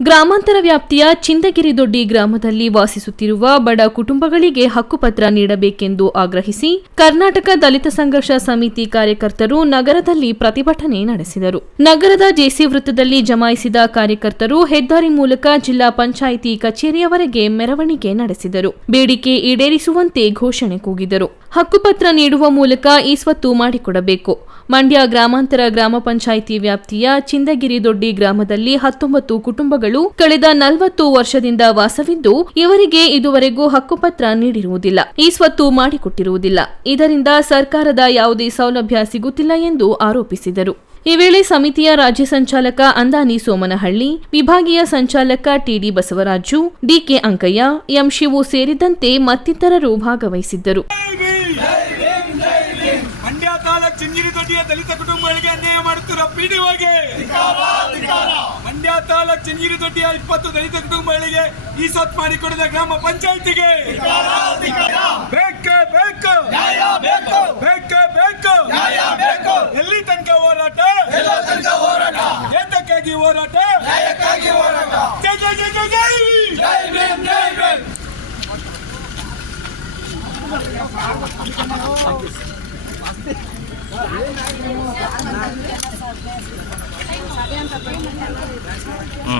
ಗ್ರಾಮಾಂತರ ವ್ಯಾಪ್ತಿಯ ಚಿಂದಗಿರಿ ದೊಡ್ಡಿ ಗ್ರಾಮದಲ್ಲಿ ವಾಸಿಸುತ್ತಿರುವ ಬಡ ಕುಟುಂಬಗಳಿಗೆ ಹಕ್ಕುಪತ್ರ ನೀಡಬೇಕೆಂದು ಆಗ್ರಹಿಸಿ ಕರ್ನಾಟಕ ದಲಿತ ಸಂಘರ್ಷ ಸಮಿತಿ ಕಾರ್ಯಕರ್ತರು ನಗರದಲ್ಲಿ ಪ್ರತಿಭಟನೆ ನಡೆಸಿದರು. ನಗರದ ಜೆಸಿ ವೃತ್ತದಲ್ಲಿ ಜಮಾಯಿಸಿದ ಕಾರ್ಯಕರ್ತರು ಹೆದ್ದಾರಿ ಮೂಲಕ ಜಿಲ್ಲಾ ಪಂಚಾಯಿತಿ ಕಚೇರಿಯವರೆಗೆ ಮೆರವಣಿಗೆ ನಡೆಸಿದರು. ಬೇಡಿಕೆ ಈಡೇರಿಸುವಂತೆ ಘೋಷಣೆ ಕೂಗಿದರು. ಹಕ್ಕುಪತ್ರ ನೀಡುವ ಮೂಲಕ ಈ ಸ್ವತ್ತು ಮಾಡಿಕೊಡಬೇಕು. ಮಂಡ್ಯ ಗ್ರಾಮಾಂತರ ಗ್ರಾಮ ಪಂಚಾಯಿತಿ ವ್ಯಾಪ್ತಿಯ ಚಿಂದಗಿರಿ ದೊಡ್ಡಿ ಗ್ರಾಮದಲ್ಲಿ ಹತ್ತೊಂಬತ್ತು ಕುಟುಂಬಗಳು ಕಳೆದ ನಲವತ್ತು ವರ್ಷದಿಂದ ವಾಸವಿದ್ದು, ಇವರಿಗೆ ಇದುವರೆಗೂ ಹಕ್ಕುಪತ್ರ ನೀಡಿರುವುದಿಲ್ಲ. ಈ ಸ್ವತ್ತು ಮಾಡಿಕೊಟ್ಟಿರುವುದಿಲ್ಲ. ಇದರಿಂದ ಸರ್ಕಾರದ ಯಾವುದೇ ಸೌಲಭ್ಯ ಸಿಗುತ್ತಿಲ್ಲ ಎಂದು ಆರೋಪಿಸಿದರು. ಈ ವೇಳೆ ಸಮಿತಿಯ ರಾಜ್ಯ ಸಂಚಾಲಕ ಅಂದಾನಿ ಸೋಮನಹಳ್ಳಿ, ವಿಭಾಗೀಯ ಸಂಚಾಲಕ TD Basavaraju, DK Ankaiah, M. Shivu ಸೇರಿದಂತೆ ಮತ್ತಿತರರು ಭಾಗವಹಿಸಿದ್ದರು. ಚಿಂಗಿರಿ ದೊಡ್ಡಿಯ ದಲಿತ ಕುಟುಂಬಗಳಿಗೆ ಅನ್ಯಾಯ ಮಾಡುತ್ತಿರುವ ಪಿಡಿಒಗೆ ಮಂಡ್ಯ ತಾಲೂಕ್ ಚಿಂಜಿರಿ ದೊಡ್ಡಿಯ ಇಪ್ಪತ್ತು ದಲಿತ ಕುಟುಂಬಗಳಿಗೆ ಈ ಸತ್ ಮಾಡಿ ಕೊಡಿದ ಗ್ರಾಮ ಪಂಚಾಯಿತಿಗೆ. ಬೇಕೇ ಬೇಕು. ಬೇಕೇ ಬೇಕು. ಎಲ್ಲಿ ತನಕ ಹೋರಾಟ? ಏತಕ್ಕಾಗಿ ಹೋರಾಟ? ಜೈ ಜೈ. ಹ್ಞೂ